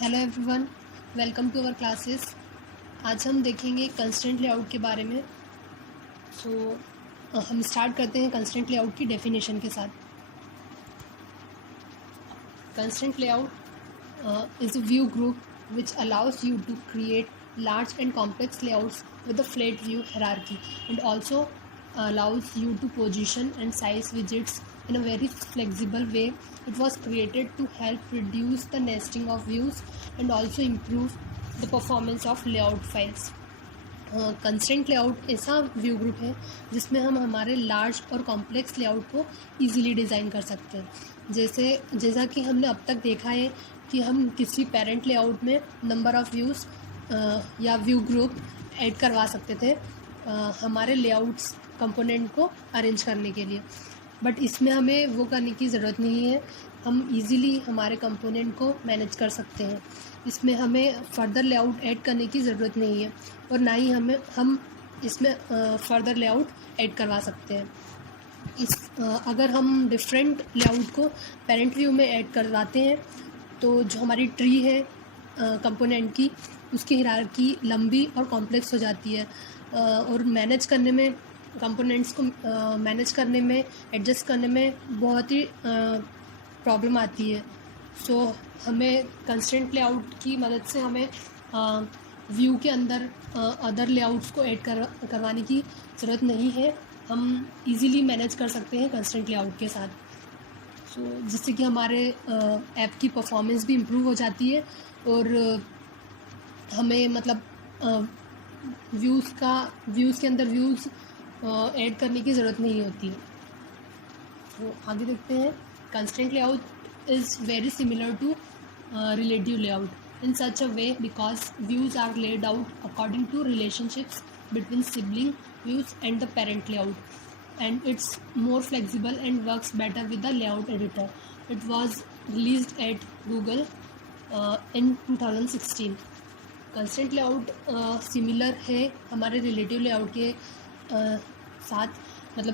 Hello everyone, welcome to our classes. आज हम देखेंगे कंस्ट्रेंट लेआउट के बारे में। हम स्टार्ट करते हैं कंस्ट्रेंट लेआउट की डेफिनेशन के साथ। Constraint layout is a view group which allows you to create large and complex layouts with a flat view hierarchy and also allows you to position and size widgets in a very flexible way. It was created to help reduce the nesting of views and also improve the performance of layout files. Constraint layout ऐसा view group है जिसमें हम हमारे large और complex layout को easily design कर सकते हैं। जैसा कि हमने अब तक देखा है कि हम किसी पेरेंट लेआउट में नंबर ऑफ़ व्यूज़ या व्यू ग्रुप ऐड करवा सकते थे हमारे लेआउट्स कंपोनेंट को अरेंज करने के लिए, बट इसमें हमें वो करने की ज़रूरत नहीं है। हम इजीली हमारे कंपोनेंट को मैनेज कर सकते हैं। इसमें हमें फ़र्दर लेआउट ऐड करने की ज़रूरत नहीं है और ना ही हम इसमें फ़र्दर लेआउट ऐड करवा सकते हैं। अगर हम डिफरेंट लेआउट को पेरेंट व्यू में ऐड करवाते हैं तो जो हमारी ट्री है कंपोनेंट की, उसकी हायरार्की लंबी और कॉम्प्लेक्स हो जाती है और मैनेज करने में कंपोनेंट्स को मैनेज करने में, एडजस्ट करने में बहुत ही प्रॉब्लम आती है। हमें कंस्ट्रेंट लेआउट की मदद से हमें व्यू के अंदर अदर लेआउट्स को ऐड करवाने की ज़रूरत नहीं है। हम इजीली मैनेज कर सकते हैं कंस्ट्रेंट लेआउट के साथ, जिससे कि हमारे ऐप की परफॉर्मेंस भी इम्प्रूव हो जाती है और हमें व्यूज़ के अंदर व्यूज़ ऐड करने की ज़रूरत नहीं होती है। तो आगे देखते हैं। Constraint layout is very similar to relative layout in such a way because views are laid out according to relationships between sibling views and the parent layout, and it's more flexible and works better with the layout editor. It was released at Google in 2016. Constraint layout similar है हमारे relative layout के साथ,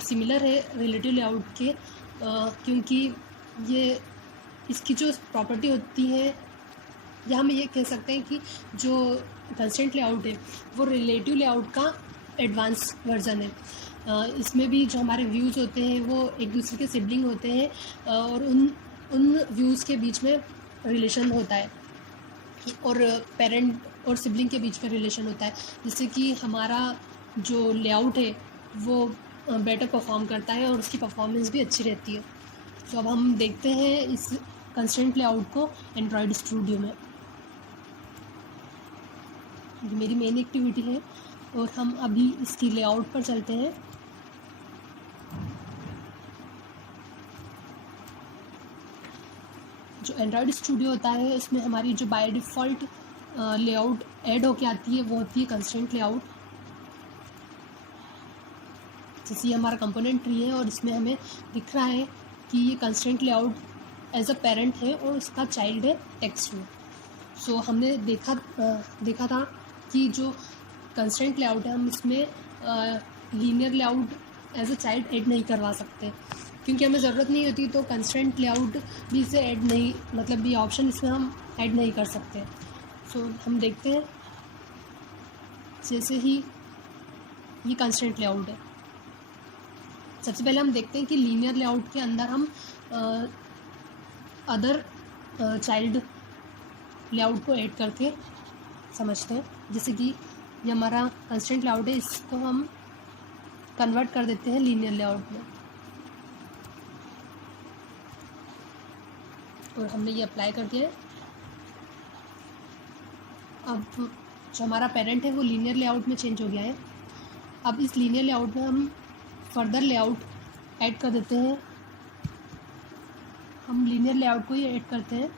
similar है relative layout के क्योंकि ये इसकी जो प्रॉपर्टी होती है, या हम ये कह सकते हैं कि जो कंस्ट्रेंट लेआउट है वो रिलेटिव लेआउट का एडवांस वर्जन है। इसमें भी जो हमारे व्यूज़ होते हैं वो एक दूसरे के सिबलिंग होते हैं और उन व्यूज़ के बीच में रिलेशन होता है और पेरेंट और सिबलिंग के बीच में रिलेशन होता है, जिससे कि हमारा जो लेआउट है वो बेटर परफॉर्म करता है और उसकी परफॉर्मेंस भी अच्छी रहती है। अब हम देखते हैं इस कंस्ट्रेंट लेआउट को एंड्रॉयड स्टूडियो में। ये मेरी मेन एक्टिविटी है और हम अभी इसकी लेआउट पर चलते हैं। जो एंड्रॉयड स्टूडियो होता है उसमें हमारी जो बाय डिफ़ॉल्ट लेआउट ऐड होके आती है वो होती है कंस्ट्रेंट लेआउट। जैसे ये हमारा कंपोनेंट ट्री है और इसमें हमें दिख रहा है कि ये constraint layout as a parent है और इसका चाइल्ड है टेक्स्ट व्यू। हमने देखा था कि जो कंस्ट्रेंट लेआउट है हम इसमें linear layout as a child add नहीं करवा सकते क्योंकि हमें ज़रूरत नहीं होती, तो कंस्ट्रेंट लेआउट भी इसे ऐड नहीं, ये ऑप्शन इसमें हम ऐड नहीं कर सकते। हम देखते हैं। जैसे ही ये कंस्ट्रेंट लेआउट है, सबसे पहले हम देखते हैं कि लीनियर लेआउट के अंदर हम अदर चाइल्ड लेआउट को ऐड करके समझते हैं। जैसे कि ये हमारा कंस्ट्रेंट लेआउट है, इसको हम कन्वर्ट कर देते हैं लीनियर लेआउट में और हमने ये अप्लाई कर दिया है। अब जो हमारा पेरेंट है वो लीनियर लेआउट में चेंज हो गया है। अब इस लीनियर लेआउट में हम फर्दर लेआउट ऐड कर देते हैं। हम लीनियर लेआउट को ही ऐड करते हैं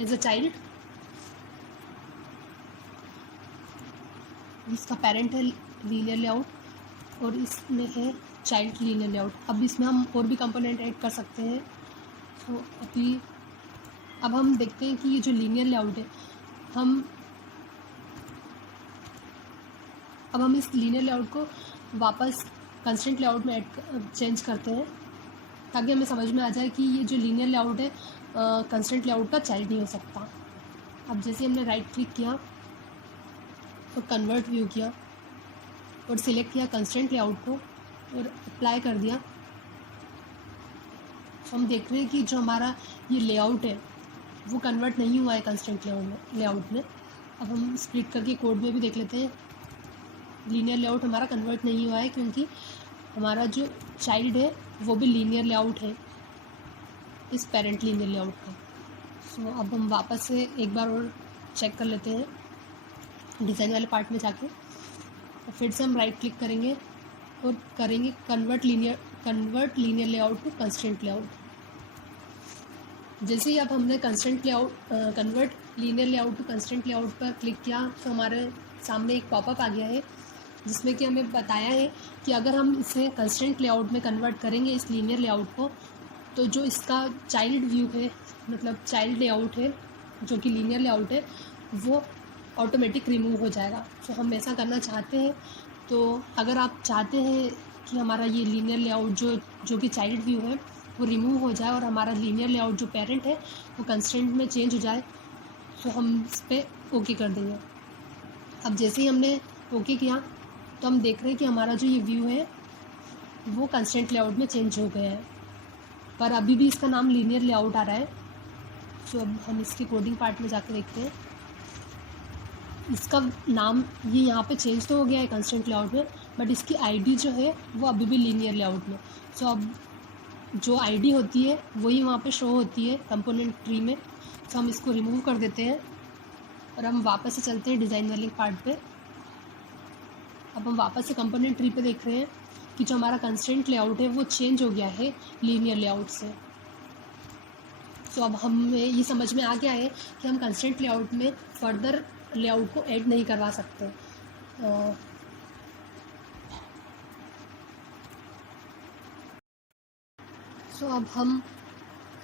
एज अ चाइल्ड। इसका पेरेंट है लीनियर लेआउट और इसमें है चाइल्ड लीनियर लेआउट। अब इसमें हम और भी कंपोनेंट ऐड कर सकते हैं। अब हम देखते हैं कि ये जो लीनियर लेआउट है, अब हम इस लीनियर लेआउट को वापस कंस्ट्रेंट लेआउट में चेंज करते हैं ताकि हमें समझ में आ जाए कि ये जो लीनियर लेआउट है कंस्ट्रेंट लेआउट का चाइल्ड नहीं हो सकता। अब जैसे हमने राइट क्लिक किया और कन्वर्ट व्यू किया और सिलेक्ट किया कंस्ट्रेंट लेआउट को और अप्लाई कर दिया, तो हम देख रहे हैं कि जो हमारा ये लेआउट है वो कन्वर्ट नहीं हुआ है कंस्ट्रेंट लेआउट में। अब हम स्प्लिट करके कोड में भी देख लेते हैं, लीनियर लेआउट हमारा कन्वर्ट नहीं हुआ है क्योंकि हमारा जो चाइल्ड है वो भी लीनियर लेआउट है इस पेरेंट लीनियर लेआउट का। सो अब हम वापस से एक बार और चेक कर लेते हैं डिज़ाइन वाले पार्ट में जाके, और फिर से हम राइट क्लिक करेंगे और करेंगे convert linear layout to constraint layout. जैसे ही अब हमने convert linear layout to constraint layout पर क्लिक किया तो हमारे सामने एक पॉपअप आ गया है जिसमें कि हमें बताया है कि अगर हम इसे कंस्ट्रेंट लेआउट में कन्वर्ट करेंगे इस लीनियर लेआउट को, तो जो इसका चाइल्ड व्यू है, मतलब चाइल्ड लेआउट है जो कि लीनियर लेआउट है, वो ऑटोमेटिक रिमूव हो जाएगा। तो हम ऐसा करना चाहते हैं, तो अगर आप चाहते हैं कि हमारा ये लीनियर लेआउट जो कि चाइल्ड व्यू है वो रिमूव हो जाए और हमारा लीनियर लेआउट जो पेरेंट है वो कंस्ट्रेंट में चेंज हो जाए, तो हम इस पर ओके कर देंगे। अब जैसे ही हमने ओके किया तो हम देख रहे हैं कि हमारा जो ये व्यू है वो कंस्ट्रेंट लेआउट में चेंज हो गया है, पर अभी भी इसका नाम लीनियर लेआउट आ रहा है। तो अब हम इसके कोडिंग पार्ट में जाकर देखते हैं, इसका नाम ये यहाँ पे चेंज तो हो गया है कंस्ट्रेंट लेआउट में, बट इसकी आईडी जो है वो अभी भी लीनियर लेआउट में। सो अब जो आईडी होती है वही वहाँ पे शो होती है कंपोनेंट ट्री में। तो हम इसको रिमूव कर देते हैं और हम वापस से चलते हैं डिज़ाइन वाले पार्ट पे। अब हम वापस से कंपोनेंट ट्री पे देख रहे हैं कि जो हमारा कंस्ट्रेंट लेआउट है वो चेंज हो गया है लीनियर लेआउट से। तो अब हमें ये समझ में आ गया है कि हम कंस्ट्रेंट लेआउट में फर्दर लेआउट को ऐड नहीं करवा सकते। सो अब हम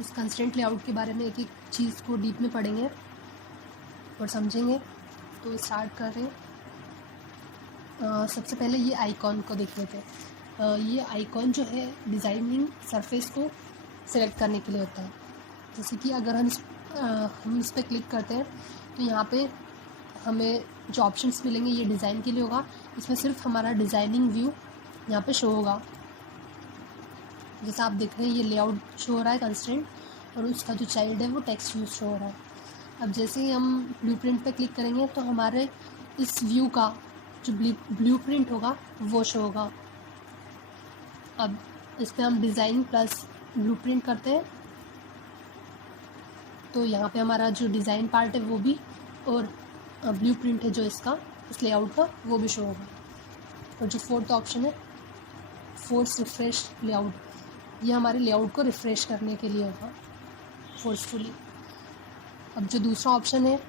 इस कंस्ट्रेंट लेआउट के बारे में एक एक चीज़ को डीप में पढ़ेंगे और समझेंगे। तो स्टार्ट कर रहे हैं। सबसे पहले ये आइकॉन को देख लेते हैं। ये आइकॉन जो है डिज़ाइनिंग सरफेस को सिलेक्ट करने के लिए होता है। जैसे कि अगर हम इस पर क्लिक करते हैं तो यहाँ पे हमें जो ऑप्शंस मिलेंगे ये डिज़ाइन के लिए होगा। इसमें सिर्फ हमारा डिज़ाइनिंग व्यू यहाँ पे शो होगा। जैसा आप देख रहे हैं ये लेआउट शो हो रहा है कंस्ट्रेंट, और उसका जो चाइल्ड है वो टेक्स्ट व्यू शो हो रहा है। अब जैसे ही हम ब्लूप्रिंट पे क्लिक करेंगे तो हमारे इस व्यू का जो ब्लूप्रिंट होगा वो शो होगा। अब इस पर हम डिज़ाइन प्लस ब्लूप्रिंट करते हैं तो यहाँ पे हमारा जो डिज़ाइन पार्ट है वो भी, और ब्लूप्रिंट है जो इसका इस लेआउट का वो भी शो होगा। और जो फोर्थ ऑप्शन है फोर्स रिफ्रेश लेआउट, ये हमारे लेआउट को रिफ़्रेश करने के लिए होगा फोर्सफुली। अब जो दूसरा ऑप्शन है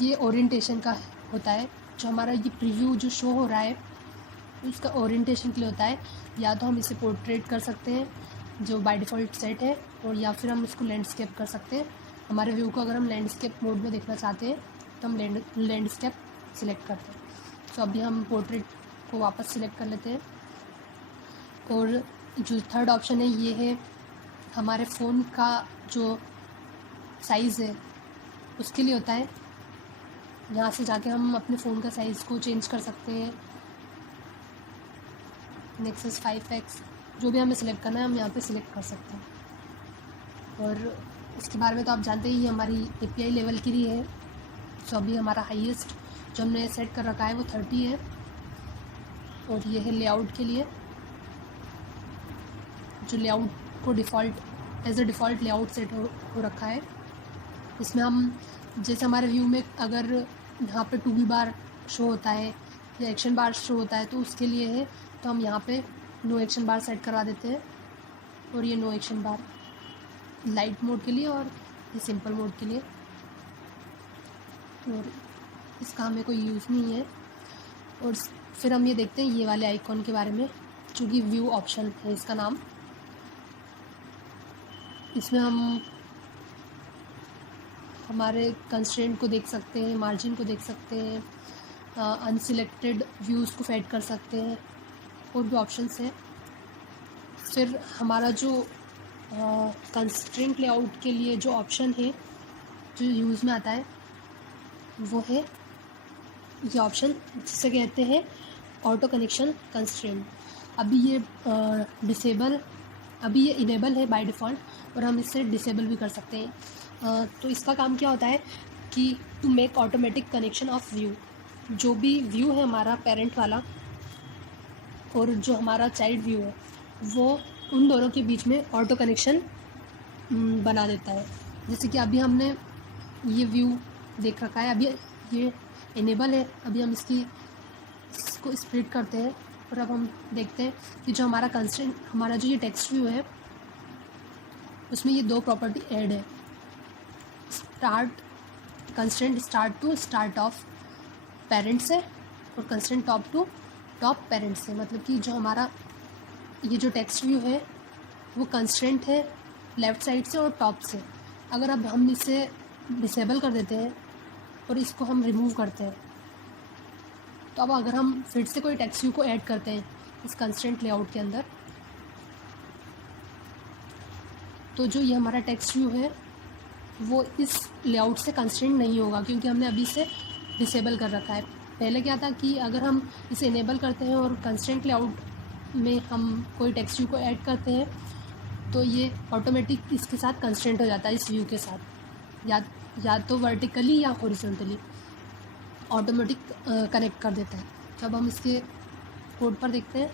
ये ओरिएंटेशन का होता है। जो हमारा ये प्रीव्यू जो शो हो रहा है उसका ओरिएंटेशन के लिए होता है। या तो हम इसे पोर्ट्रेट कर सकते हैं जो बाय डिफ़ॉल्ट सेट है, और या फिर हम इसको लैंडस्केप कर सकते हैं। हमारे व्यू को अगर हम लैंडस्केप मोड में देखना चाहते हैं तो हम लैंडस्केप सिलेक्ट करते हैं। तो अभी हम पोर्ट्रेट को वापस सिलेक्ट कर लेते हैं। और जो थर्ड ऑप्शन है ये है हमारे फ़ोन का जो साइज़ है उसके लिए होता है। यहाँ से जाके हम अपने फ़ोन का साइज़ को चेंज कर सकते हैं। Nexus 5X जो भी हमें सिलेक्ट करना है हम यहाँ पे सिलेक्ट कर सकते हैं। और इसके बारे में तो आप जानते ही, ये हमारी API लेवल के लिए है। तो अभी हमारा हाईएस्ट जो हमने सेट कर रखा है वो 30 है। और ये है लेआउट के लिए, जो लेआउट को default as a default layout set हो रखा है। इसमें हम जैसे हमारे व्यू में अगर यहाँ पे टूल बार शो होता है या एक्शन बार शो होता है तो उसके लिए है, तो हम यहाँ पे नो एक्शन बार सेट करवा देते हैं। और ये नो एक्शन बार लाइट मोड के लिए और ये सिंपल मोड के लिए, और इसका हमें कोई यूज़ नहीं है। और फिर हम ये देखते हैं ये वाले आइकॉन के बारे में, जो कि व्यू ऑप्शन है इसका नाम। इसमें हम हमारे कंस्ट्रेंट को देख सकते हैं, मार्जिन को देख सकते हैं, अनसिलेक्टेड व्यूज़ को फेड कर सकते हैं, और भी ऑप्शंस हैं। फिर हमारा जो कंस्ट्रेंट लेआउट के लिए जो ऑप्शन है जो यूज़ में आता है वो है ये ऑप्शन, जिसे कहते हैं ऑटो कनेक्शन कंस्ट्रेंट। अभी ये इनेबल है बाय डिफ़ॉल्ट और हम इसे डिसेबल भी कर सकते हैं। तो इसका काम क्या होता है कि to make automatic connection of view, जो भी व्यू है हमारा पेरेंट वाला और जो हमारा चाइल्ड व्यू है वो उन दोनों के बीच में ऑटो कनेक्शन बना देता है। जैसे कि अभी हमने ये व्यू देख रखा है, अभी ये इनेबल है, अभी हम इसको स्प्लिट करते हैं और अब हम देखते हैं कि जो हमारा कंस्ट्रेंट, हमारा जो ये टेक्स्ट व्यू है उसमें ये दो प्रॉपर्टी ऐड है, constraint start to start of parent से और constraint top to top parent से। मतलब कि जो हमारा ये जो टेक्स्ट व्यू है वो कंस्ट्रेंट है लेफ़्ट साइड से और टॉप से। अगर अब हम इसे डिसेबल कर देते हैं और इसको हम रिमूव करते हैं, तो अब अगर हम फिर से कोई टेक्स्ट व्यू को ऐड करते हैं इस कंस्ट्रेंट लेआउट के अंदर, तो जो ये हमारा टेक्स्ट व्यू है वो इस लेआउट से कंस्ट्रेंट नहीं होगा, क्योंकि हमने अभी इसे डिसेबल कर रखा है। पहले क्या था कि अगर हम इसे इनेबल करते हैं और कंस्ट्रेंट लेआउट में हम कोई टेक्स्ट व्यू को ऐड करते हैं तो ये ऑटोमेटिक इसके साथ कंस्ट्रेंट हो जाता है, इस व्यू के साथ, या तो वर्टिकली या हॉरिजॉन्टली ऑटोमेटिक कनेक्ट कर देता है। जब हम इसके कोड पर देखते हैं,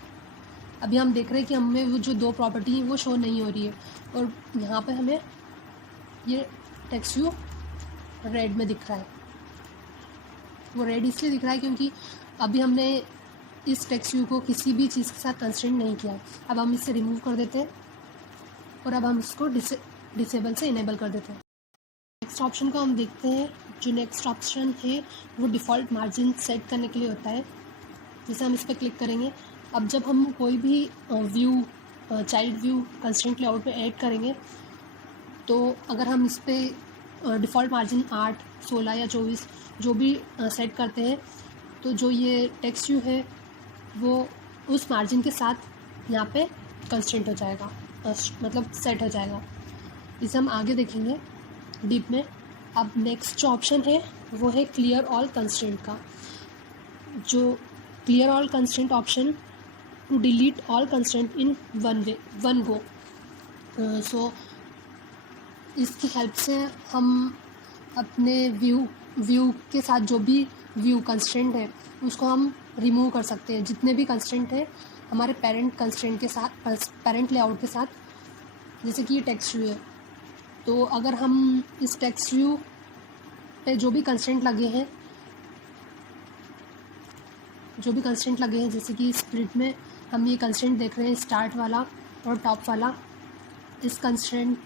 अभी हम देख रहे हैं कि हमें वो जो दो प्रॉपर्टी हैं वो शो नहीं हो रही है और यहाँ पे हमें ये टेक्स्ट व्यू रेड में दिख रहा है। वो रेड इसलिए दिख रहा है क्योंकि अभी हमने इस टेक्स्ट व्यू को किसी भी चीज़ के साथ कंस्ट्रेंट नहीं किया है। अब हम इसे रिमूव कर देते हैं और अब हम इसको डिसेबल से इनेबल कर देते हैं। नेक्स्ट ऑप्शन को हम देखते हैं। जो नेक्स्ट ऑप्शन है वो डिफ़ॉल्ट मार्जिन सेट करने के लिए होता है। जैसे हम इस पर क्लिक करेंगे, अब जब हम कोई भी view child view constraint layout में ऐड करेंगे तो अगर हम इस पर डिफ़ॉल्ट मार्जिन 8, 16 या 24 जो भी सेट करते हैं तो जो ये टेक्स्ट व्यू है वो उस मार्जिन के साथ यहाँ पे कंस्ट्रेंट हो जाएगा, मतलब सेट हो जाएगा। इसे हम आगे देखेंगे डीप में। अब नेक्स्ट जो ऑप्शन है वो है क्लियर ऑल कंस्ट्रेंट का। जो clear all constraint option to delete all constraint in one go. So इसकी हेल्प से हम अपने व्यू के साथ जो भी व्यू कंस्ट्रेंट है उसको हम रिमूव कर सकते हैं। जितने भी कंस्ट्रेंट है हमारे पेरेंट कंस्ट्रेंट के साथ, पेरेंट लेआउट के साथ, जैसे कि ये टेक्स्ट व्यू है, तो अगर हम इस टेक्स्ट व्यू पे जो भी कंस्ट्रेंट लगे हैं जैसे कि स्प्लिट में हम ये कंस्ट्रेंट देख रहे हैं, स्टार्ट वाला और टॉप वाला, इस कंस्ट्रेंट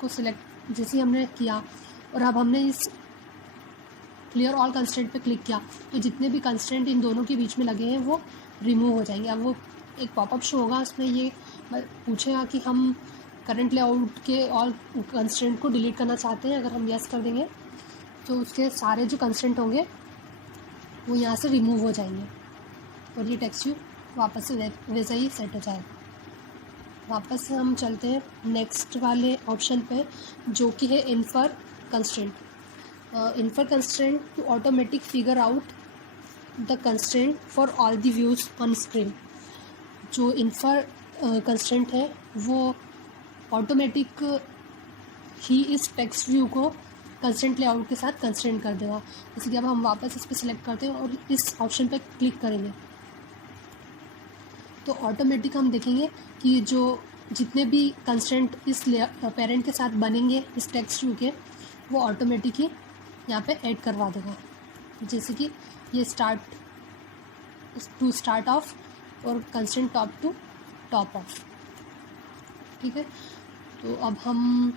को सिलेक्ट जैसे हमने किया और अब हमने इस क्लियर ऑल कंस्ट्रेंट पे क्लिक किया तो जितने भी कंस्ट्रेंट इन दोनों के बीच में लगे हैं वो रिमूव हो जाएंगे। अब वो एक पॉपअप शो होगा, उसमें ये पूछेगा कि हम करंट लेआउट के ऑल कंस्ट्रेंट को डिलीट करना चाहते हैं। अगर हम यस कर देंगे तो उसके सारे जो कंस्ट्रेंट होंगे वो यहाँ से रिमूव हो जाएंगे और ये टेक्स्ट व्यू वापस से वैसा ही सेट हो जाएगा। वापस से हम चलते हैं नेक्स्ट वाले ऑप्शन पे, जो कि है infer constraint. Infer constraint to automatic figure out the constraint for all the views on screen. जो इन्फर कंस्ट्रेंट है वो ऑटोमेटिक ही इस टेक्स्ट व्यू को कंस्ट्रेंट लेआउट के साथ कंस्ट्रेंट कर देगा। जैसे कि अब हम वापस इस पर सिलेक्ट करते हैं और इस ऑप्शन पर क्लिक करेंगे तो ऑटोमेटिक हम देखेंगे कि जो जितने भी कंस्ट्रेंट इस पेरेंट के साथ बनेंगे इस टेक्स्ट व्यू के, वो ऑटोमेटिक ही यहाँ पे ऐड करवा देगा। जैसे कि ये स्टार्ट ऑफ और constraint top to top of. ठीक है, तो अब हम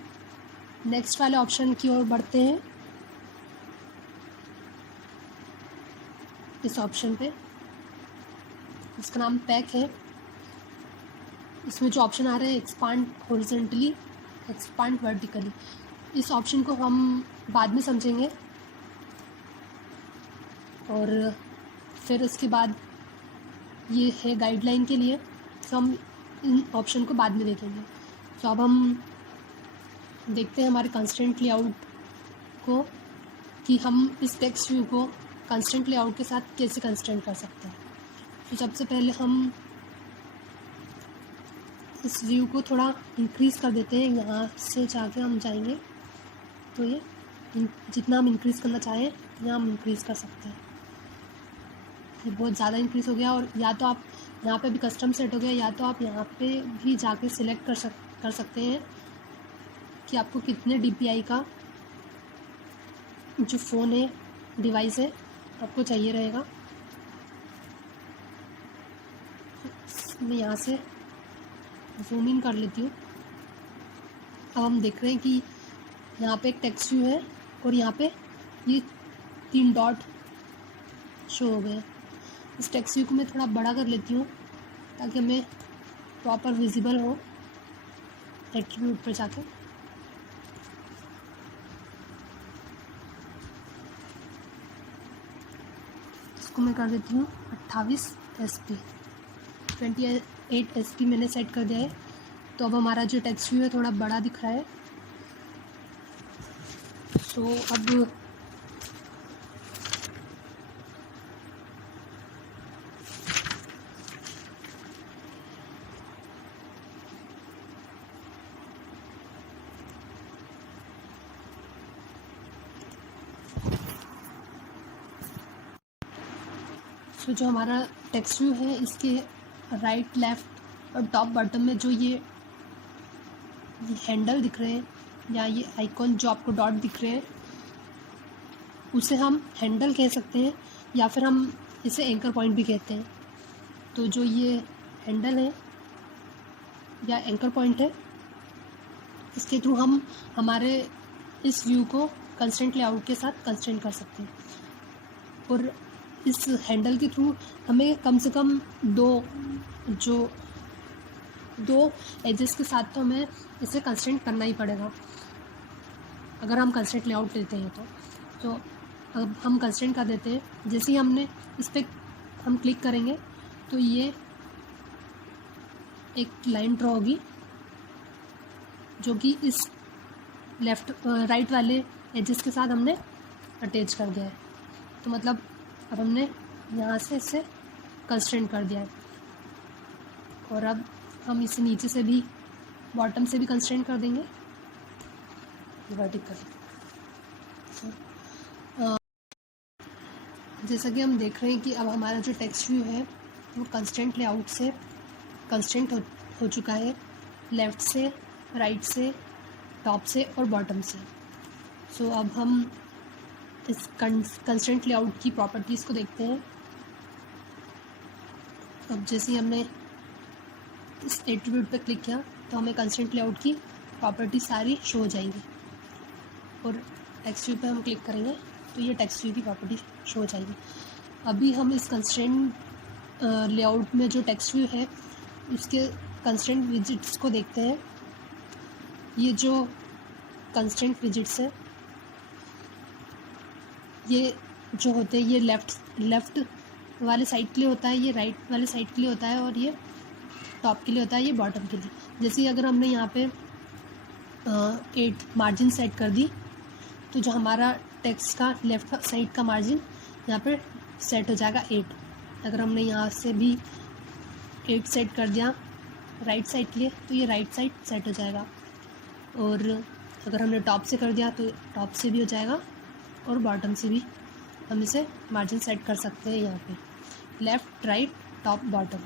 नेक्स्ट वाले ऑप्शन की ओर बढ़ते हैं। इस ऑप्शन पे, इसका नाम पैक है। इसमें जो ऑप्शन आ रहे हैं एक्सपांड हॉरिजॉन्टली, एक्सपांड वर्टिकली, इस ऑप्शन को हम बाद में समझेंगे। और फिर उसके बाद ये है गाइडलाइन के लिए, तो हम इन ऑप्शन को बाद में देखेंगे। तो अब हम देखते हैं हमारे कंस्ट्रेंट लेआउट को कि हम इस टेक्स्ट व्यू को कंस्ट्रेंट लेआउट के साथ कैसे कंस्ट्रेंट कर सकते हैं। तो सबसे पहले हम इस व्यू को थोड़ा इंक्रीज़ कर देते हैं। यहाँ से जाके हम जाएंगे तो ये जितना हम इंक्रीज़ करना चाहें यहाँ हम इंक्रीज़ कर सकते हैं। ये बहुत ज़्यादा इंक्रीज़ हो गया, और या तो आप यहाँ पे भी कस्टम सेट हो गया, या तो आप यहाँ पे भी जाके सिलेक्ट कर सकते हैं कि आपको कितने DPI का जो फ़ोन है, डिवाइस है, आपको चाहिए रहेगा। मैं यहाँ से जूम इन कर लेती हूँ। अब हम देख रहे हैं कि यहाँ पे एक टेक्स्ट व्यू है और यहाँ पे ये 3 डॉट शो हो गए। इस टेक्स्ट व्यू को मैं थोड़ा बड़ा कर लेती हूँ ताकि हमें प्रॉपर विजिबल हो एट्रीब्यूट पर जाके। इसको मैं कर देती हूँ 28 SP, 28 SP मैंने सेट कर दिया है। तो अब हमारा जो टेक्स्ट व्यू है थोड़ा बड़ा दिख रहा है। तो अब जो हमारा टेक्स्ट व्यू है इसके राइट, लेफ़्ट और टॉप बॉटम में जो ये हैंडल दिख रहे हैं या ये आइकॉन जो आपको डॉट दिख रहे हैं, उसे हम हैंडल कह सकते हैं या फिर हम इसे एंकर पॉइंट भी कहते हैं। तो जो ये हैंडल है या एंकर पॉइंट है, इसके थ्रू हम हमारे इस व्यू को कंस्ट्रेंट लेआउट के साथ कंस्ट्रेंट कर सकते हैं। और इस हैंडल के थ्रू हमें कम से कम दो एजेस के साथ तो हमें इसे कंस्ट्रेंट करना ही पड़ेगा अगर हम कंस्ट्रेंट लेआउट लेते हैं। तो अब हम कंस्ट्रेंट कर देते हैं। जैसे ही हमने इस पर हम क्लिक करेंगे तो ये एक लाइन ड्रॉ होगी जो कि इस राइट वाले एजेस के साथ हमने अटैच कर दिया है। तो मतलब अब हमने यहाँ से इसे कंस्ट्रेंट कर दिया है। और अब हम इसे नीचे से भी, बॉटम से भी कंस्ट्रेंट कर देंगे वर्टिकल। जैसा कि हम देख रहे हैं कि अब हमारा जो टेक्स्ट व्यू है वो कंस्ट्रेंट लेआउट से कंस्ट्रेंट हो चुका है, लेफ़्ट से, राइट से, टॉप से और बॉटम से। सो अब हम इस कंस्ट्रेंट लेआउट की प्रॉपर्टीज़ को देखते हैं। अब जैसे ही हमने इस एट्रीब्यूट पर क्लिक किया तो हमें कंस्ट्रेंट लेआउट की प्रॉपर्टी सारी शो हो जाएंगी। और टेक्स्ट व्यू पे हम क्लिक करेंगे तो ये टेक्स्ट व्यू की प्रॉपर्टी शो हो जाएगी। अभी हम इस कंस्ट्रेंट लेआउट में जो टेक्स्ट व्यू है उसके कंस्ट्रेंट विजिट्स को देखते हैं। ये जो कंस्ट्रेंट विजिट्स है ये जो होते हैं, ये लेफ़्ट वाले साइड के लिए होता है, ये राइट वाले साइड के लिए होता है, और ये टॉप के लिए होता है, ये बॉटम के लिए। जैसे अगर हमने यहाँ पे 8 मार्जिन सेट कर दी तो जो हमारा टेक्स्ट का लेफ़्ट साइड का मार्जिन यहाँ पे सेट हो जाएगा 8। अगर हमने यहाँ से भी 8 सेट कर दिया राइट साइड के लिए तो ये राइट साइड सेट हो जाएगा। और अगर हमने टॉप से कर दिया तो टॉप से भी हो जाएगा, और बॉटम से भी हम इसे मार्जिन सेट कर सकते हैं। यहाँ पे लेफ़्ट, राइट, टॉप, बॉटम।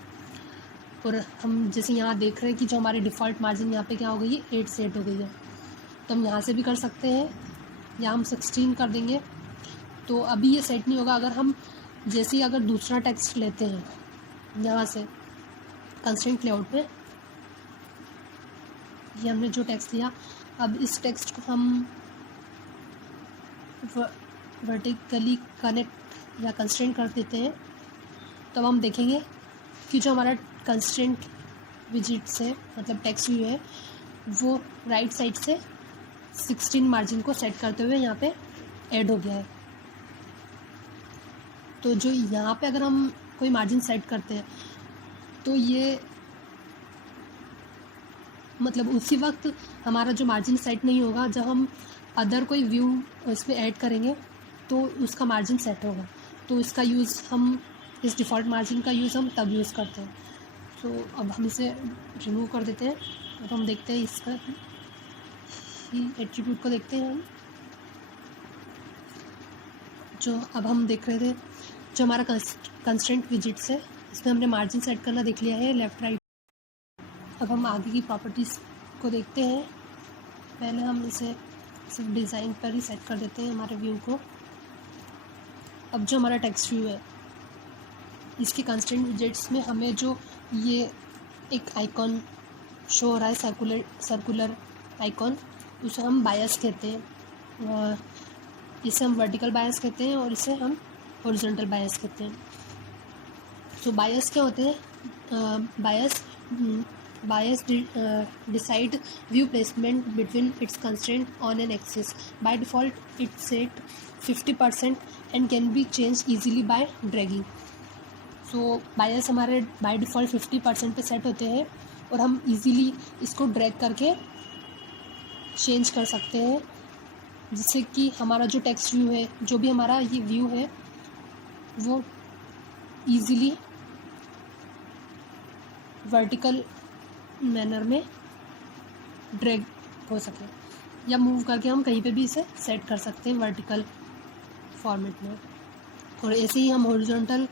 और हम जैसे यहाँ देख रहे हैं कि जो हमारे डिफ़ॉल्ट मार्जिन यहाँ पे क्या हो गई है, 8 सेट हो गई है। तो हम यहाँ से भी कर सकते हैं या हम 16 कर देंगे। तो अभी ये सेट नहीं होगा। अगर हम जैसे ही अगर दूसरा टेक्स्ट लेते हैं यहाँ से कंस्ट्रेंट लेआउट पे, ये हमने जो टेक्स्ट लिया, अब इस टेक्स्ट को हम वर्टिकली कनेक्ट या कंस्ट्रेंट कर देते हैं। तो हम देखेंगे कि जो हमारा कंस्ट्रेंट विजिट्स है, मतलब टेक्स्ट व्यू है, वो राइट साइड से 16 मार्जिन को सेट करते हुए यहाँ पे ऐड हो गया है। तो जो यहाँ पे अगर हम कोई मार्जिन सेट करते हैं तो ये मतलब उसी वक्त हमारा जो मार्जिन सेट नहीं होगा, जब हम अदर कोई व्यू इसमें ऐड करेंगे तो उसका मार्जिन सेट होगा। तो इसका यूज़ हम, इस डिफ़ॉल्ट मार्जिन का यूज़ हम तब यूज़ करते हैं। तो अब हम इसे रिमूव कर देते हैं। अब हम देखते हैं इसका ही एट्रीब्यूट को देखते हैं हम, जो अब हम देख रहे थे, जो हमारा कंस्ट्रेंट विजिट्स है, इसमें हमने मार्जिन सेट करना देख लिया है लेफ़्ट राइट। अब हम आगे की प्रॉपर्टीज़ को देखते हैं। पहले हम इसे सिर्फ डिज़ाइन पर ही सेट कर देते हैं हमारे व्यू को। अब जो हमारा टेक्स्ट व्यू है, इसके कंस्ट्रेंट विजेट्स में हमें जो ये एक आइकॉन शो हो रहा है, सर्कुलर आइकॉन, उसे हम बायस कहते हैं। इसे हम वर्टिकल बायस कहते हैं और इसे हम हॉरिजॉन्टल बायस कहते हैं। तो बायस क्या होते हैं? Bias decide view placement between its constraint on an axis. By default it set 50% and can be change easily by dragging. So bias हमारे बाय डिफ़ॉल्ट 50% पे सेट होते हैं और हम इजीली इसको ड्रैग करके चेंज कर सकते हैं, जिससे कि हमारा जो टेक्स्ट व्यू है, जो भी हमारा ये व्यू है, वो इजीली वर्टिकल मैनर में ड्रैग हो सके, या मूव करके हम कहीं पे भी इसे सेट कर सकते हैं वर्टिकल फॉर्मेट में। और ऐसे ही हम हॉरिजॉन्टल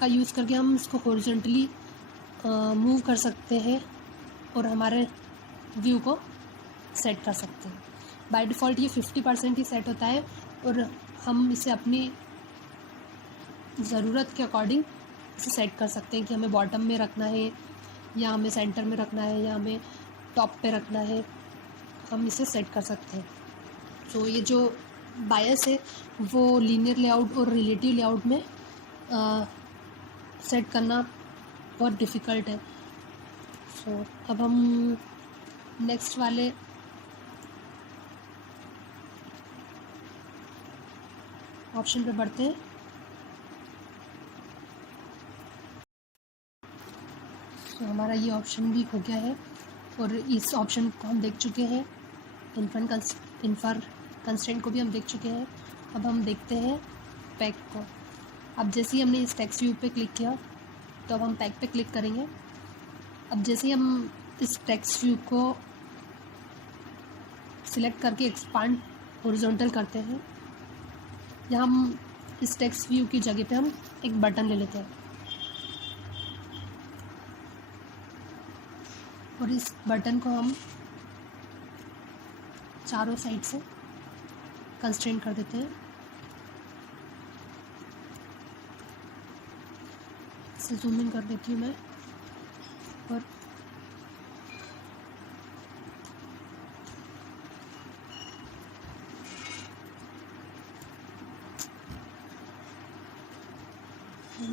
का यूज़ करके हम इसको हॉरिजॉन्टली मूव कर सकते हैं और हमारे व्यू को सेट कर सकते हैं। बाय डिफ़ॉल्ट ये 50% ही सेट होता है और हम इसे अपनी ज़रूरत के अकॉर्डिंग इसे सेट कर सकते हैं कि हमें बॉटम में रखना है, या हमें सेंटर में रखना है, या हमें टॉप पे रखना है, हम इसे सेट कर सकते हैं। तो ये जो बायस है वो लीनियर लेआउट और रिलेटिव लेआउट में सेट करना बहुत डिफ़िकल्ट है। सो अब हम नेक्स्ट वाले ऑप्शन पे बढ़ते हैं। तो हमारा ये ऑप्शन भी हो गया है और इस ऑप्शन को हम देख चुके हैं। इन्फर कंस्ट्रेंट को भी हम देख चुके हैं। अब हम देखते हैं पैक को। अब जैसे ही हमने इस टेक्स्ट व्यू पे क्लिक किया, तो अब हम पैक पे क्लिक करेंगे। अब जैसे ही हम इस टेक्स्ट व्यू को सिलेक्ट करके एक्सपांड हॉरिजॉन्टल करते हैं, या हम इस टेक्स्ट व्यू की जगह पे हम एक बटन ले लेते हैं और इस बटन को हम चारों साइड से कंस्ट्रेंट कर देते हैं। इसे जूम इन कर देती हूँ मैं और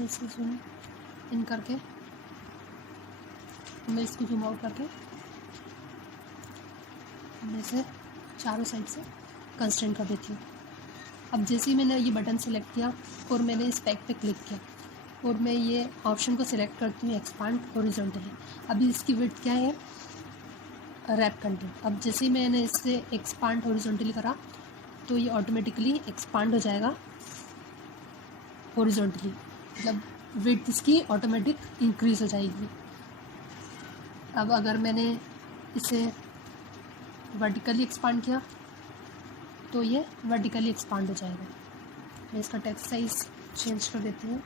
इसे जूम इन करके मैं इसको जूम आउट करके मैं इसे चारों साइड से कंस्ट्रेंट कर देती हूँ। अब जैसे ही मैंने ये बटन सेलेक्ट किया और मैंने इस पैक पे क्लिक किया और मैं ये ऑप्शन को सिलेक्ट करती हूँ एक्सपांड हॉरिजॉन्टली। अभी इसकी विड्थ क्या है? Wrap content. अब जैसे ही मैंने इससे एक्सपांड हॉरिजॉन्टली करा तो ये ऑटोमेटिकली एक्सपांड हो जाएगा हॉरिजॉन्टली, मतलब विड्थ इसकी ऑटोमेटिक इंक्रीज़ हो जाएगी। अब अगर मैंने इसे वर्टिकली एक्सपांड किया तो ये वर्टिकली एक्सपांड हो जाएगा। मैं इसका टेक्स्ट साइज़ चेंज कर देती हूँ।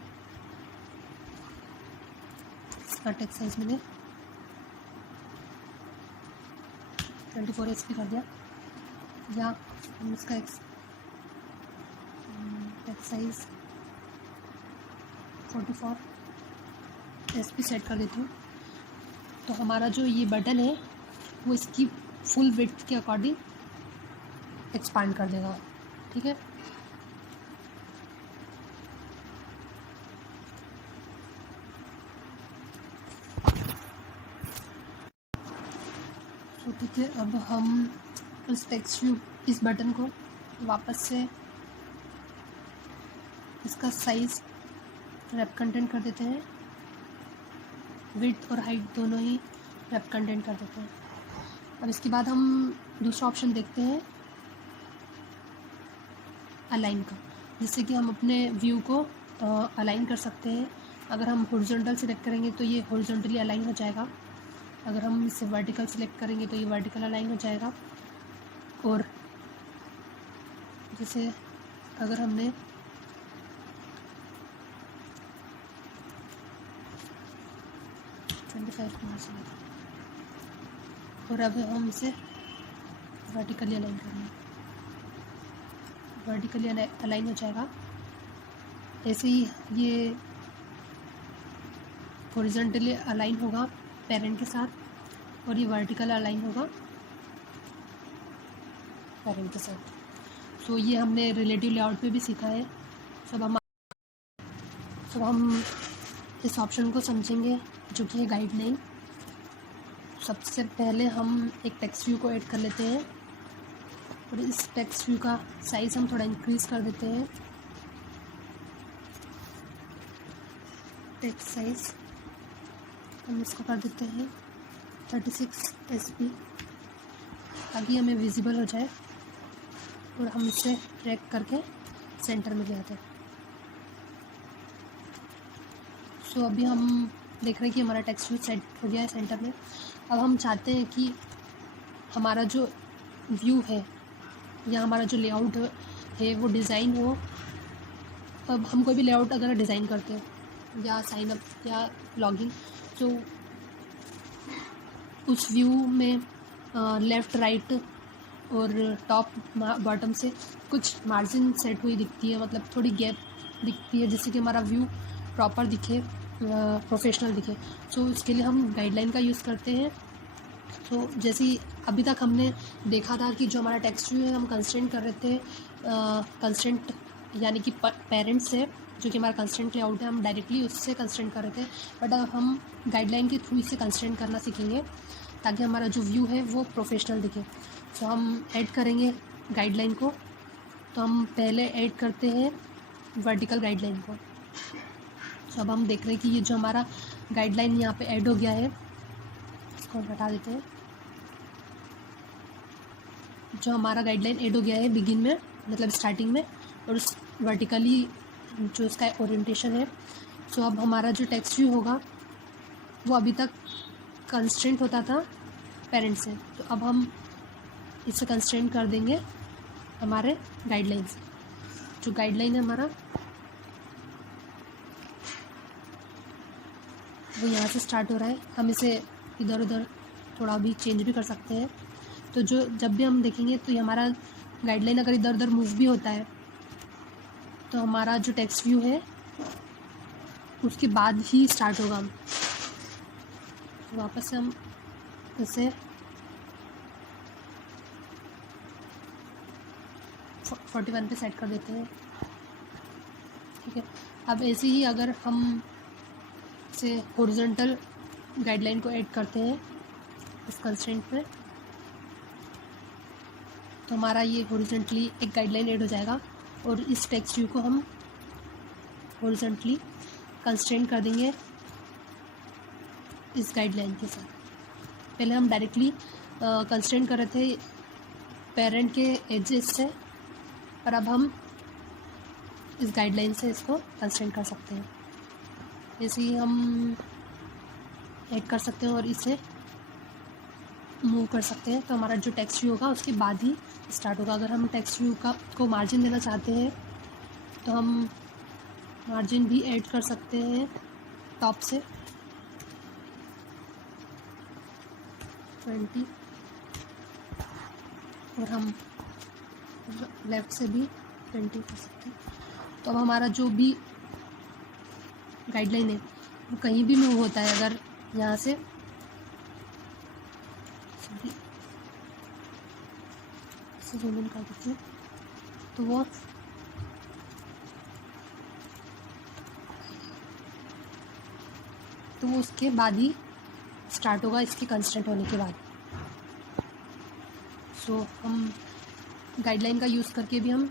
इसका टेक्स्ट साइज़ मैंने 24 SP कर दिया, या हम इसका टेक्स्ट साइज़ 44 SP सेट कर देती हूँ। तो हमारा जो ये बटन है वो इसकी फुल विड्थ के अकॉर्डिंग एक्सपांड कर देगा। ठीक है, तो ठीक है, अब हम इस टेक्स्ट व्यू, इस बटन को वापस से इसका साइज़ रैप कंटेंट कर देते हैं। विड्थ और हाइट दोनों ही रैप कंटेंट कर देते हैं। अब इसके बाद हम दूसरा ऑप्शन देखते हैं अलाइन का, जिससे कि हम अपने व्यू को अलाइन कर सकते हैं। अगर हम हॉरिजॉन्टल सेलेक्ट करेंगे तो ये हॉरिजॉन्टली अलाइन हो जाएगा, अगर हम इसे वर्टिकल सेलेक्ट करेंगे तो ये वर्टिकल अलाइन हो जाएगा। और जैसे अगर हमने और अब हम इसे वर्टिकली अलाइन करेंगे, वर्टिकली अलाइन हो जाएगा। ऐसे ही ये हॉरिजॉन्टली अलाइन होगा पेरेंट के साथ, और ये वर्टिकल अलाइन होगा पेरेंट के साथ। सो ये हमने रिलेटिव लेआउट पे भी सीखा है। सब हम इस ऑप्शन को समझेंगे जो कि है गाइडलाइन। सबसे पहले हम एक टेक्स्ट व्यू को ऐड कर लेते हैं, और इस टेक्स्ट व्यू का साइज़ हम थोड़ा इंक्रीज़ कर देते हैं। टेक्स्ट साइज़ हम इसको कर देते हैं 36 SP, ताकि हमें विजिबल हो जाए, और हम इसे ड्रैग करके सेंटर में ले आते हैं। सो अभी हम देख रहे हैं कि हमारा टेक्स्ट व्यू सेट हो गया है सेंटर में। अब हम चाहते हैं कि हमारा जो व्यू है या हमारा जो लेआउट है वो डिज़ाइन हो। अब हम कोई भी लेआउट अगर डिज़ाइन करते हैं या साइन अप या लॉगिन, तो उस व्यू में लेफ़्ट राइट और टॉप बॉटम से कुछ मार्जिन सेट हुई दिखती है, मतलब थोड़ी गैप दिखती है, जिससे कि हमारा व्यू प्रॉपर दिखे, प्रोफेशनल दिखे। सो इसके लिए हम गाइडलाइन का यूज़ करते हैं। तो जैसे ही अभी तक हमने देखा था कि जो हमारा टेक्स्ट व्यू है हम कंस्ट्रेंट कर रहे थे, कंस्ट्रेंट यानी कि पेरेंट्स है जो कि हमारा कंस्ट्रेंट लेआउट है, हम डायरेक्टली उससे कंस्ट्रेंट कर रहे थे। बट अब हम गाइडलाइन के थ्रू इससे कंस्ट्रेंट करना सीखेंगे, ताकि हमारा जो व्यू है वो प्रोफेशनल दिखे। तो हम ऐड करेंगे गाइडलाइन को। तो हम पहले ऐड करते हैं वर्टिकल गाइडलाइन को। तो अब हम देख रहे हैं कि ये जो हमारा गाइडलाइन यहाँ पे ऐड हो गया है, इसको हटा देते हैं। जो हमारा गाइडलाइन ऐड हो गया है बिगिन में, मतलब स्टार्टिंग में, और उस वर्टिकली जो इसका ओरिएंटेशन है। सो अब हमारा जो टेक्स्ट व्यू होगा वो अभी तक कंस्ट्रेंट होता था पेरेंट से, तो अब हम इसे कंस्ट्रेंट कर देंगे हमारे गाइडलाइन से। जो गाइडलाइन है हमारा वो यहाँ से स्टार्ट हो रहा है। हम इसे इधर उधर थोड़ा भी चेंज भी कर सकते हैं। तो जो जब भी हम देखेंगे तो ये हमारा गाइडलाइन अगर इधर उधर मूव भी होता है, तो हमारा जो टेक्स्ट व्यू है उसके बाद ही स्टार्ट होगा। हम वापस से हम इसे 41 पे सेट कर देते हैं। ठीक है, अब ऐसे ही अगर हम से हॉरिजॉन्टल गाइडलाइन को ऐड करते हैं इस कंस्ट्रेंट पे, तो हमारा ये हॉरिजॉन्टली एक गाइडलाइन ऐड हो जाएगा, और इस टेक्स्ट व्यू को हम हॉरिजॉन्टली कंस्ट्रेंट कर देंगे इस गाइडलाइन के साथ। पहले हम डायरेक्टली कंस्ट्रेंट कर रहे थे पेरेंट के एजेस से, पर अब हम इस गाइडलाइन से इसको कंस्ट्रेंट कर सकते हैं। ऐसे ही हम ऐड कर सकते हैं और इसे मूव कर सकते हैं। तो हमारा जो टेक्स्ट व्यू होगा उसके बाद ही स्टार्ट होगा। अगर हम टेक्स्ट व्यू को मार्जिन देना चाहते हैं तो हम मार्जिन भी ऐड कर सकते हैं टॉप से 20, और हम लेफ़्ट से भी 20 कर सकते हैं। तो अब हमारा जो भी गाइडलाइन है वो कहीं भी मूव होता है, अगर यहाँ से जूम इन कर देते हैं तो वो उसके बाद ही स्टार्ट होगा, इसके कंस्ट्रेंट होने के बाद। सो हम गाइडलाइन का यूज़ करके भी हम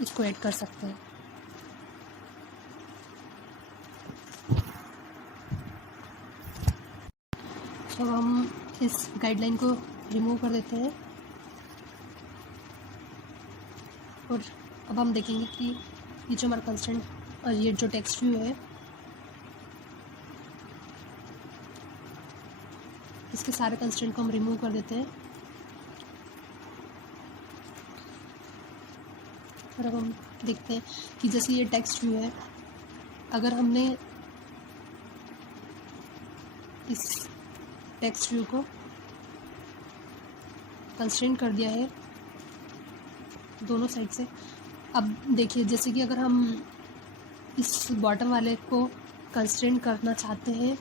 इसको ऐड कर सकते हैं। तो हम इस गाइडलाइन को रिमूव कर देते हैं। और अब हम देखेंगे कि ये जो हमारा कंस्ट्रेंट और ये जो टेक्स्ट व्यू है, इसके सारे कंस्ट्रेंट को हम रिमूव कर देते हैं। और अब हम देखते हैं कि जैसे ये टेक्स्ट व्यू है, अगर हमने इस टेक्स्ट व्यू को कंस्ट्रेंट कर दिया है दोनों साइड से। अब देखिए, जैसे कि अगर हम इस बॉटम वाले को कंस्ट्रेंट करना चाहते हैं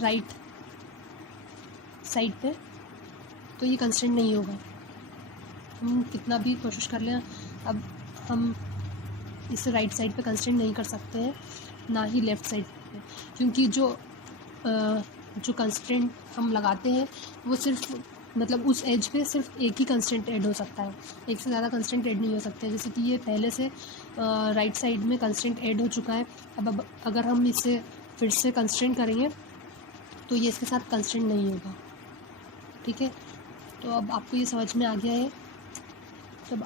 राइट साइड पे, तो ये कंस्ट्रेंट नहीं होगा, हम कितना भी कोशिश कर लें। अब हम इसे राइट साइड पे कंस्ट्रेंट नहीं कर सकते हैं, ना ही लेफ़्ट साइड पे, क्योंकि जो कंस्ट्रेंट हम लगाते हैं वो सिर्फ मतलब उस एज पे सिर्फ एक ही कंस्ट्रेंट ऐड हो सकता है, एक से ज़्यादा कंस्ट्रेंट ऐड नहीं हो सकते। जैसे कि ये पहले से राइट साइड में कंस्ट्रेंट ऐड हो चुका है। अब अगर हम इसे फिर से कंस्ट्रेंट करेंगे तो ये इसके साथ कंस्ट्रेंट नहीं होगा। ठीक है, तो अब आपको ये समझ में आ गया है। तो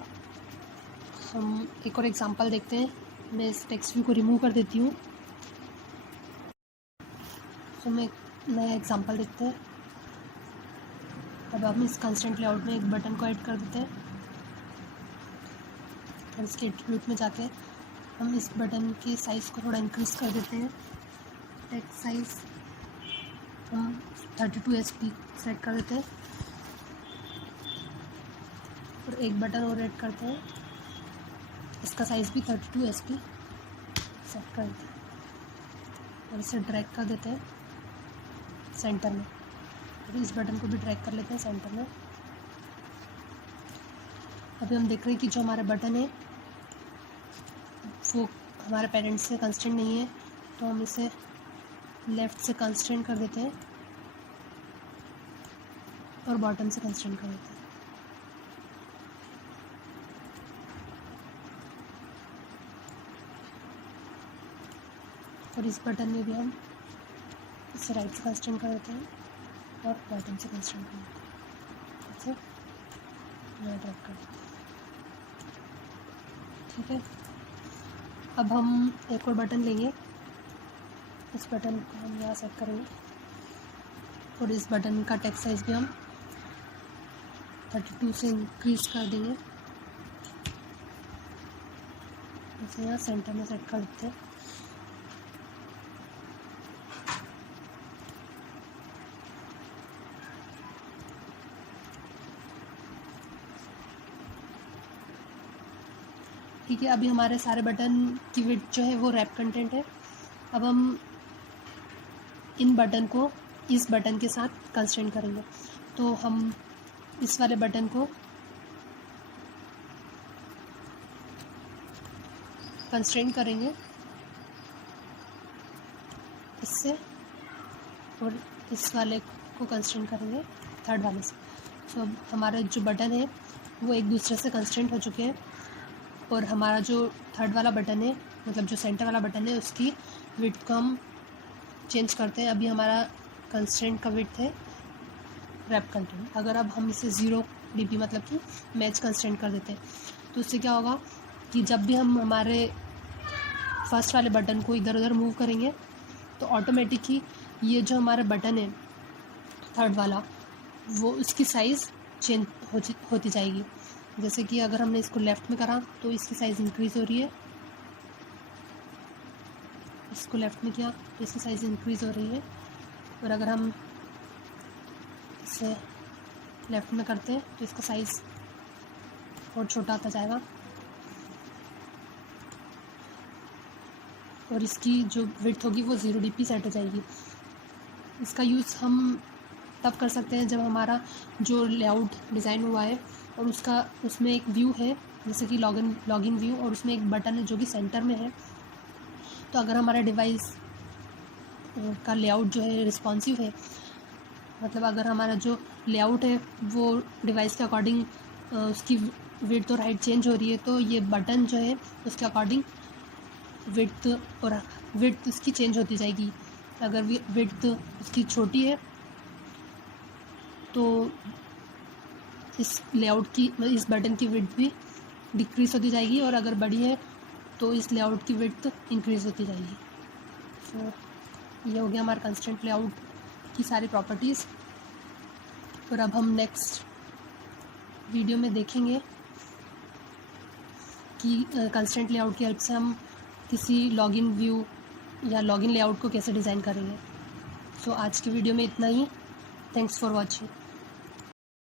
हम एक और एग्जांपल देखते हैं। मैं इस टेक्स्ट व्यू को रिमूव कर देती हूँ। तो मैं एक नया एग्जांपल देखते हैं। अब हम इस कंस्ट्रेंट लेआउट में एक बटन को ऐड कर देते हैं। और इसके एट्रीब्यूट में जाके हम इस बटन की साइज़ को थोड़ा इंक्रीज़ कर देते हैं। टेक्स्ट साइज़ हम 32 SP सेट कर देते हैं। और एक बटन और ऐड करते हैं, इसका साइज़ भी 32 SP सेट कर देते हैं। और इसे ड्रैग कर देते हैं सेंटर में। और इस बटन को भी ड्रैग कर लेते हैं सेंटर में। अभी हम देख रहे हैं कि जो हमारा बटन है वो हमारे पेरेंट्स से कंस्ट्रेंट नहीं है, तो हम इसे लेफ़्ट से कंस्ट्रेंट कर देते हैं और बॉटम से कंस्ट्रेंट कर देते हैं। और इस बटन में भी हम इसे राइट से कंस्ट्रेंट कर देते हैं और बॉटम से कंस्ट्रेंट कर देते हैं। इसे ड्रैग कर देते हैं। ठीक है, अब हम एक और बटन लेंगे। इस बटन को हम यहाँ सेट करेंगे और इस बटन का टेक्स्ट साइज़ भी हम 32 से इंक्रीज कर देंगे। इसे यहाँ सेंटर में सेट कर देते हैं। ठीक है, अभी हमारे सारे बटन की विड्थ जो है वो रैप कंटेंट है। अब हम इन बटन को इस बटन के साथ कंस्ट्रेंट करेंगे। तो हम इस वाले बटन को कंस्ट्रेंट करेंगे इससे और इस वाले को कंस्ट्रेंट करेंगे थर्ड वाले से। तो हमारे जो बटन है वो एक दूसरे से कंस्ट्रेंट हो चुके हैं और हमारा जो थर्ड वाला बटन है, मतलब जो सेंटर वाला बटन है, उसकी विड्थ को हम चेंज करते हैं। अभी हमारा कंस्ट्रेंट का विड्थ है रैप कंटेंट। अगर अब हम इसे 0 dp मतलब कि मैच कंस्ट्रेंट कर देते हैं, तो उससे क्या होगा कि जब भी हम हमारे फर्स्ट वाले बटन को इधर उधर मूव करेंगे तो ऑटोमेटिक ही ये जो हमारा बटन है थर्ड वाला, वो उसकी साइज़ चेंज होती जाएगी। जैसे कि अगर हमने इसको लेफ़्ट में करा तो इसकी साइज़ इंक्रीज़ हो रही है, इसको लेफ़्ट में किया तो इसकी साइज़ इंक्रीज़ हो रही है। और अगर हम इसे लेफ़्ट में करते हैं तो इसका साइज़ और छोटा आता जाएगा। और इसकी जो विड्थ होगी वो 0 dp सेट हो जाएगी। इसका यूज़ हम तब कर सकते हैं जब हमारा जो लेआउट डिज़ाइन हुआ है और उसमें एक व्यू है, जैसे कि लॉगिन व्यू, और उसमें एक बटन है जो कि सेंटर में है। तो अगर हमारा डिवाइस का लेआउट जो है रिस्पॉन्सिव है, मतलब अगर हमारा जो लेआउट है वो डिवाइस के अकॉर्डिंग उसकी विड्थ और हाइट चेंज हो रही है, तो ये बटन जो है उसके अकॉर्डिंग विड्थ उसकी चेंज होती जाएगी। अगर विड्थ उसकी छोटी है तो इस लेआउट की, इस बटन की विड्थ भी डिक्रीज़ होती जाएगी, और अगर बड़ी है तो इस लेआउट की विड्थ इंक्रीज़ होती जाएगी। सो ये हो गया हमारा कंस्ट्रेंट लेआउट की सारी प्रॉपर्टीज़। और अब हम नेक्स्ट वीडियो में देखेंगे कि कंस्ट्रेंट लेआउट की हेल्प से हम किसी लॉगिन व्यू या लॉगिन लेआउट को कैसे डिज़ाइन करेंगे। सो आज के वीडियो में इतना ही। Thanks for watching.